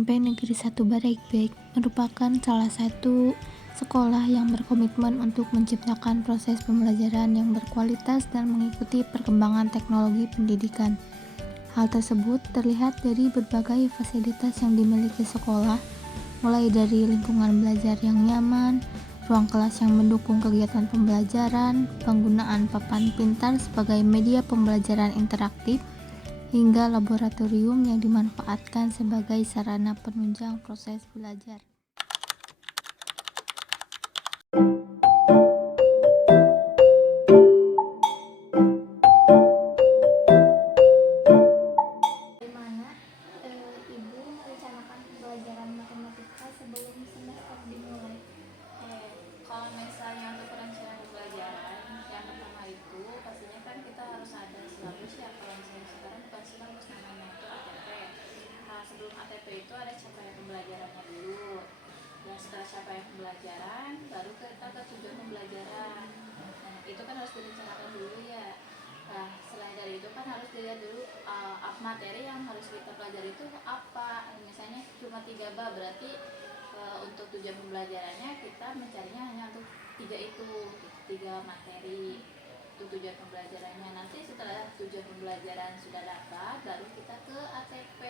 SMP Negeri 1 Barekbek merupakan salah satu sekolah yang berkomitmen untuk menciptakan proses pembelajaran yang berkualitas dan mengikuti perkembangan teknologi pendidikan. Hal tersebut terlihat dari berbagai fasilitas yang dimiliki sekolah, mulai dari lingkungan belajar yang nyaman, ruang kelas yang mendukung kegiatan pembelajaran, penggunaan papan pintar sebagai media pembelajaran interaktif, hingga laboratorium yang dimanfaatkan sebagai sarana penunjang proses belajar. Bagaimana Ibu merencanakan pembelajaran matematika sebelum semester dimulai? Kalau misalnya untuk perencanaan pembelajaran, yang pertama itu pastinya kan kita harus ada silabus ya. Kalau misalnya sekarang bukan silabus, namanya itu ATP. Nah, sebelum ATP itu ada capaian pembelajarannya dulu. Dan setelah capaian pembelajaran, baru kita ke tujuan pembelajaran. Nah, itu kan harus direncanakan dulu ya. Nah, selain dari itu kan harus dilihat dulu materi yang harus kita pelajari itu apa. Misalnya cuma 3 bab, berarti untuk tujuan pembelajarannya kita mencarinya hanya untuk 3 materi. Itu tujuan pembelajarannya. Nanti setelah tujuan pembelajaran sudah dapat, baru kita ke ATP,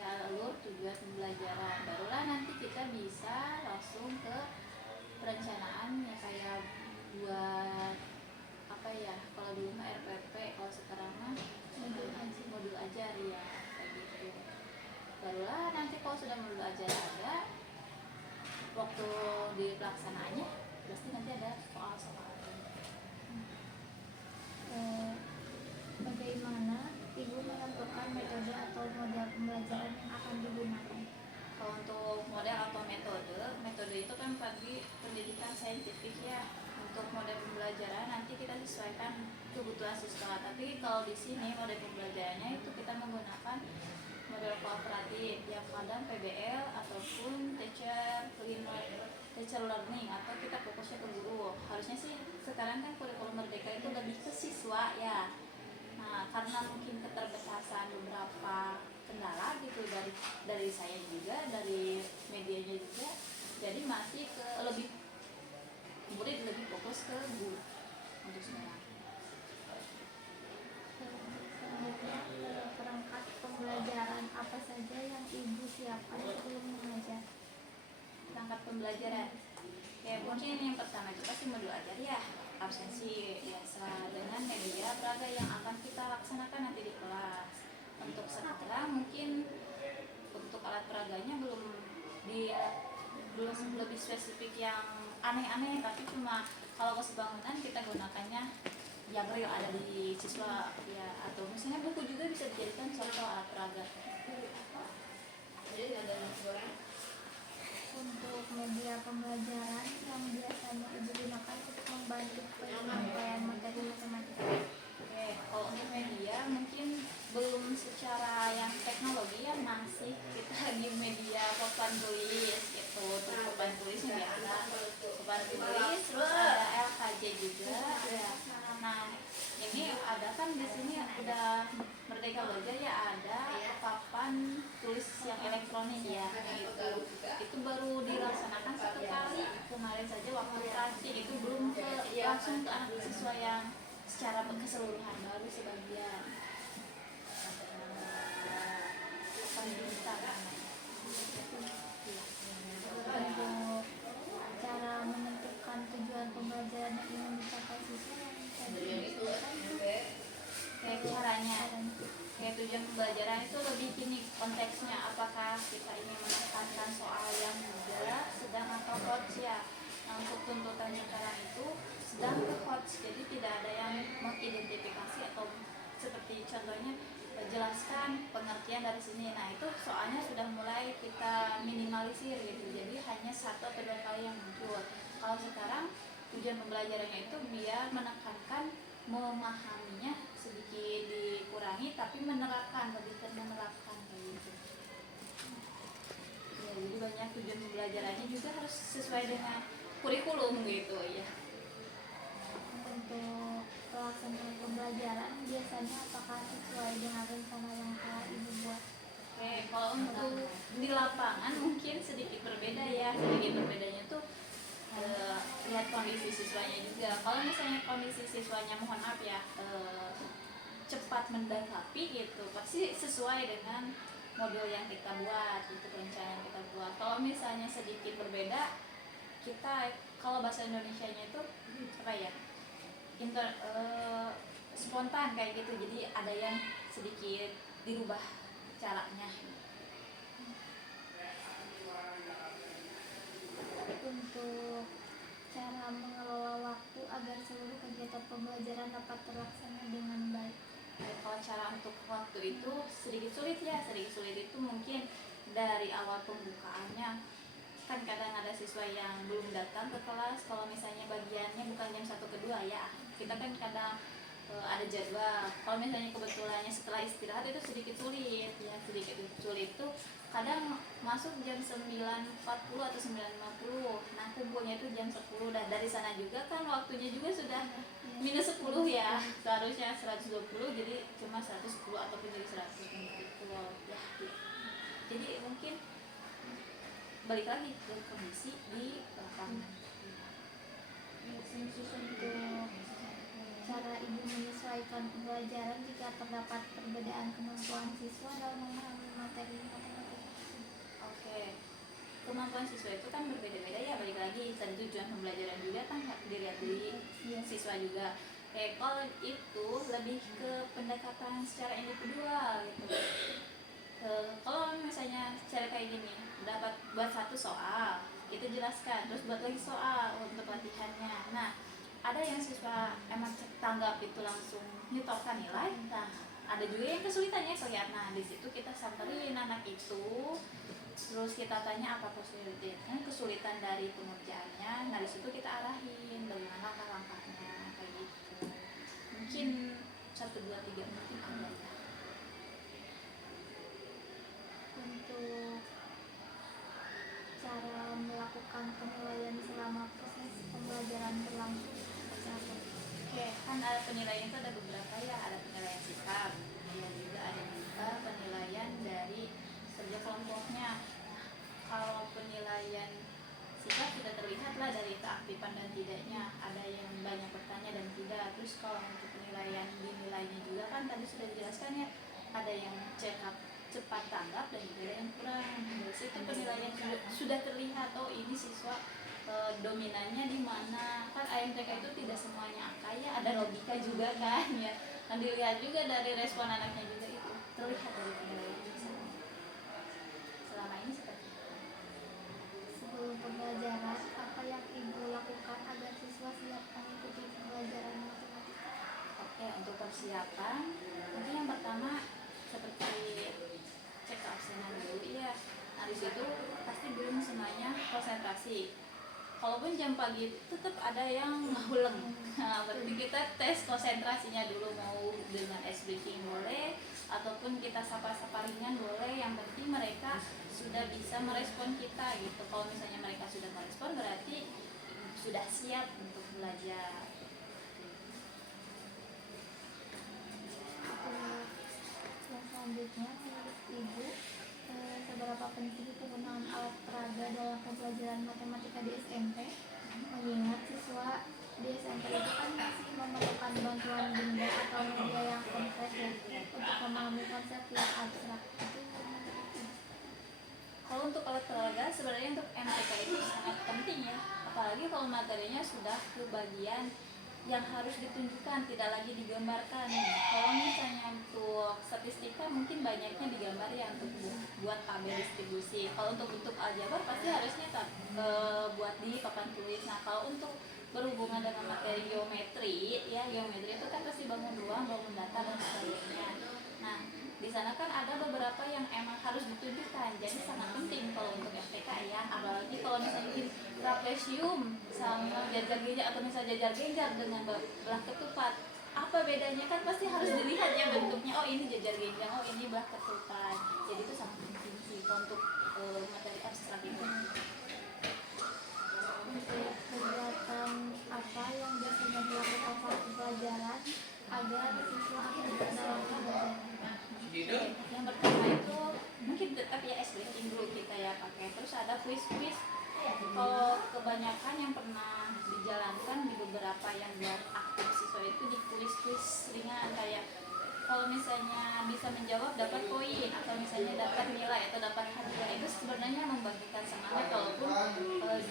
ya, alur tujuan pembelajaran. Barulah nanti kita bisa langsung ke perencanaan ya, kayak buat apa ya, kalau dulu mah RPP, kalau sekarang mah modul ajar ya, kayak gitu. Barulah nanti kalau sudah modul ajar ada, waktu di pelaksanaannya pasti nanti ada soal-soal. Bagaimana Ibu menentukan metode atau model pembelajaran yang akan digunakan? Kalau untuk model atau metode itu kan bagi pendidikan saintifik ya. Untuk model pembelajaran nanti kita sesuaikan kebutuhan siswa. Tapi kalau di sini model pembelajarannya itu kita menggunakan model kooperatif yang kadang PBL ataupun teacher learning, atau kita fokusnya ke guru. Harusnya sih sekarang kan kurikulum merdeka itu lebih ke siswa ya. Nah, karena mungkin keterbatasan beberapa kendala gitu dari saya juga, dari medianya juga, jadi masih ke murid lebih fokus ke guru untuk sekarang. Selanjutnya, perangkat pembelajaran apa saja yang Ibu siapkan sebelum mengajar? Perangkat pembelajaran ya, mungkin yang pertama itu pasti modul ajar ya, absensi biasa dengan media peraga yang akan kita laksanakan nanti di kelas. Untuk sekarang mungkin untuk alat peraganya belum lebih spesifik yang aneh-aneh, tapi cuma kalau kesebangunan kita gunakannya yang real ada di siswa ya, atau misalnya buku juga bisa dijadikan contoh alat peraga. Jadi ada suara. Untuk media pembelajaran yang biasanya Ibu gunakan untuk membantu penyampaian materi matematika? Kalau untuk media mungkin belum secara yang teknologi ya, masih kita di media papan tulis gitu. Untuk papan tulisnya biasa papan tulis, terus ada LKJ juga ya. Nah, ini ada kan di sini ada Merdeka Belajar ya, ada papan tulis yang elektronik ya, itu baru dilaksanakan 1 kali kemarin saja waktu praktik. Itu belum langsung ke anak siswa yang secara keseluruhan, baru sebagian pendidikan. Untuk cara menentukan tujuan pembelajaran yang ingin dicapai siswa yang tadi disebutkan itu Kayak caranya, kayak tujuan pembelajaran itu lebih gini konteksnya, apakah kita ingin menekankan soal yang mudah, sedang atau hot ya. Nah, untuk tuntutan sekarang itu sedang ke hot, jadi tidak ada yang mengidentifikasi atau seperti contohnya jelaskan pengertian dari sini. Nah, itu soalnya sudah mulai kita minimalisir gitu, jadi hanya 1 atau 2 kali yang muncul. Kalau sekarang tujuan pembelajarannya itu biar menekankan, memahaminya sedikit dikurangi, tapi menerapkan, lebih ke menerapkan kayak gitu ya. Jadi banyak tujuan pembelajarannya juga harus sesuai dengan kurikulum gitu ya. Untuk pelaksanaan pembelajaran biasanya apakah sesuai dengan rencana yang telah Ibu buat? Kalau untuk lapangan mungkin sedikit berbeda ya. Sedikit berbedanya tuh lihat kondisi siswanya juga. Kalau misalnya kondisi siswanya mohon maaf ya cepat mendekati gitu, pasti sesuai dengan modul yang kita buat, itu perencanaan yang kita buat. Kalau misalnya sedikit berbeda, kita kalau bahasa Indonesianya itu apa ya, spontan kayak gitu, jadi ada yang sedikit dirubah caranya. Untuk cara mengelola waktu agar seluruh kegiatan pembelajaran dapat terlaksana dengan baik. Kalau cara untuk waktu itu sedikit sulit ya, sedikit sulit itu mungkin dari awal pembukaannya. Kan kadang ada siswa yang belum datang ke kelas, kalau misalnya bagiannya bukan jam 1 ke 2 ya, kita kan kadang ada jadwal. Kalau misalnya kebetulannya setelah istirahat itu sedikit sulit ya, sedikit sulit tuh kadang masuk jam 9.40 atau 9.50. Nah kumpulnya itu jam 10, dan dari sana juga kan waktunya juga sudah minus 10 ya, seharusnya 120 jadi cuma 110 ataupun jadi 100 gitu loh ya. Jadi mungkin balik lagi ke kondisi di lapangan. Khusus untuk cara ibu menyesuaikan pembelajaran jika terdapat perbedaan kemampuan siswa dalam memahami materi matematika. Oke, kemampuan siswa itu kan berbeda-beda ya, balik lagi tadi tujuan pembelajaran juga kan dilihat dari siswa juga. Kalau itu lebih ke pendekatan secara individual gitu. Kalau misalnya cara kayak gini, dapat buat satu soal, kita jelaskan, terus buat lagi soal untuk latihannya. Nah, ada yang siswa emang tanggap itu langsung nyetorkan nilai. Nah, ada juga yang kesulitannya kelihatan. Nah, di situ kita samperin anak itu, terus kita tanya apa kesulitan dari pengerjaannya. Nah, di situ kita arahin bagaimana langkah-langkahnya kayak gitu. Mungkin 1, 2, 3 mungkin ada ya. Untuk cara melakukan penilaian selama proses pembelajaran berlangsung seperti apa? Oke, kan ada penilaian itu ada beberapa ya, ada penilaian sikap, kemudian juga ada juga penilaian dari kerja kelompoknya. Kalau penilaian sikap sudah terlihat lah dari keaktifan dan tidaknya, ada yang banyak bertanya dan tidak. Terus kalau untuk penilaian dinilainya juga kan tadi sudah dijelaskan ya, ada yang cepat tanggap dan juga ada yang kurang. Dari situ penilaian sudah terlihat, oh ini siswa dominannya di mana. Kan AMTK itu tidak semuanya angka ya, ada logika juga kan ya. Dan dilihat juga dari respon anaknya juga itu terlihat dari penilaian selama ini seperti itu. Sebelum pembelajaran, apa yang ibu lakukan agar siswa siap mengikuti pembelajaran matematika? Oke, untuk persiapan, mungkin yang pertama seperti cek absenan dulu ya. Nah di situ pasti belum semuanya konsentrasi. Kalaupun jam pagi tetap ada yang nguleng. Nah, berarti kita tes konsentrasinya dulu, mau dengan ice breaking boleh, ataupun kita sapa-sapa ringan boleh. Yang penting mereka sudah bisa merespon kita gitu. Kalau misalnya mereka sudah merespon, berarti sudah siap untuk belajar. Yang selanjutnya, menurut ibu, seberapa penting penggunaan alat peraga dalam pembelajaran matematika di SMP? Mengingat siswa di SMP itu kan masih memerlukan bantuan benda atau media yang kompleks ya, untuk memahami konsep yang abstrak. Itu Kalau untuk alat peraga sebenarnya untuk MTK itu sangat penting ya, apalagi kalau materinya sudah ke bagian yang harus ditunjukkan, tidak lagi digambarkan. Kalau misalnya untuk statistika mungkin banyaknya digambar ya, untuk buat tabel distribusi. Kalau untuk bentuk aljabar pasti harusnya buat di papan tulis. Nah kalau untuk berhubungan dengan materi geometri ya, geometri itu kan pasti bangun ruang, bangun data dan sebagainya. Nah di sana kan ada beberapa yang emang harus ditunjukkan, jadi sangat penting kalau untuk FTK ya. Apalagi kalau misalnya trapesium sama jajar genjang, atau misalnya jajar genjang dengan belah ketupat, apa bedanya kan pasti harus dilihat ya bentuknya. Oh ini jajar genjang, oh ini belah ketupat. Jadi itu sangat penting sih untuk materi abstrak itu. untuk kegiatan apa yang biasanya dilakukan saat pembelajaran agar siswa aktif dalam pembelajaran? Yang pertama itu mungkin tetap ya ice breaking dulu kita ya, kuis-kuis. Kalau kebanyakan yang pernah dijalankan di beberapa yang buat aktif siswa itu di kuis-kuis ringan, kayak kalau misalnya bisa menjawab dapat poin, atau misalnya dapat nilai atau dapat hadiah. Itu sebenarnya membagikan semangat, walaupun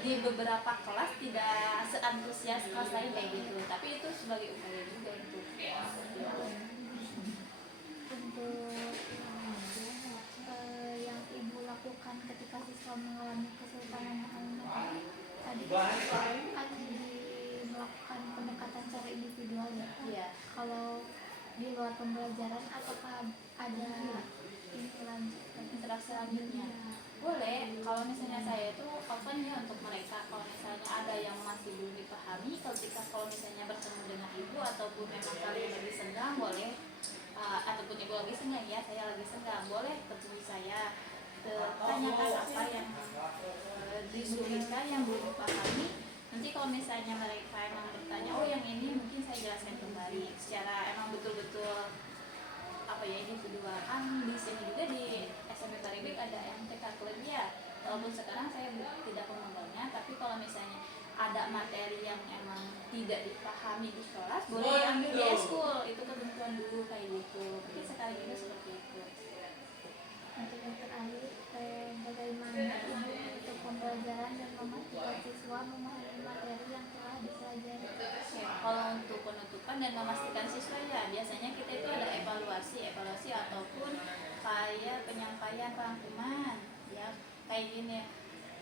di beberapa kelas tidak seantusias kelas lain kayak gitu, tapi itu sebagai upaya juga untuk yang ibu lakukan ketika siswa mengalami kesulitan memahami tadi kan melakukan pendekatan secara individual ya. Iya. Kalau di luar pembelajaran apakah ada interaksi selanjutnya boleh. Kalau misalnya saya itu open ya untuk mereka. Kalau misalnya ada yang masih belum dipahami, kalau misalnya bertemu dengan ibu ataupun memang kalian lagi senggang, boleh ataupun ibu lagi senggang, ya saya lagi senggang, boleh ketemu saya, tanyakan apa yang disulitan yang belum dipahami. Nanti kalau misalnya mereka emang bertanya, oh yang ini mungkin saya jelaskan kembali secara emang betul-betul apa ya, individual. Kan di sini juga di SMP Paribik ada MTK Club ya, walaupun sekarang saya tidak mengembangnya, tapi kalau misalnya ada materi yang emang tidak dipahami di kelas, boleh diambil di eskul, itu ketentuan dulu kayak gitu. Mungkin sekarang juga seperti itu. Untuk yang terakhir, bagaimana ibu untuk pembelajaran dan memastikan siswa memahami materi yang telah dipelajari? Kalau untuk penutupan dan memastikan siswa, ya biasanya kita itu ada evaluasi ataupun kayak penyampaian rangkuman, ya kayak gini.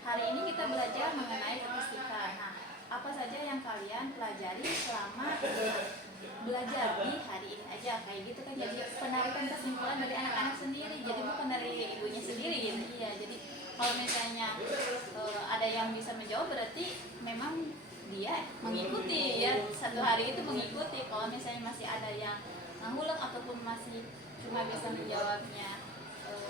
Hari ini kita belajar mengenai statistika. Nah, apa saja yang kalian pelajari selama belajar di hari ini aja, kayak gitu kan. Jadi penarikan kesimpulan dari anak-anak sendiri, jadi bukan dari ibunya sendiri gitu. Iya, jadi kalau misalnya ada yang bisa menjawab, berarti memang dia mengikuti ya, satu hari itu mengikuti. Kalau misalnya masih ada yang ngulang ataupun masih cuma bisa menjawabnya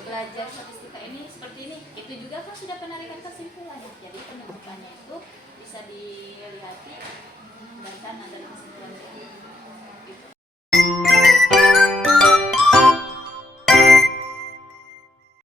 belajar statistika ini seperti ini, itu juga kan sudah penarikan kesimpulannya. Jadi penutupannya itu bisa dilihat berdasarkan dari kesimpulan.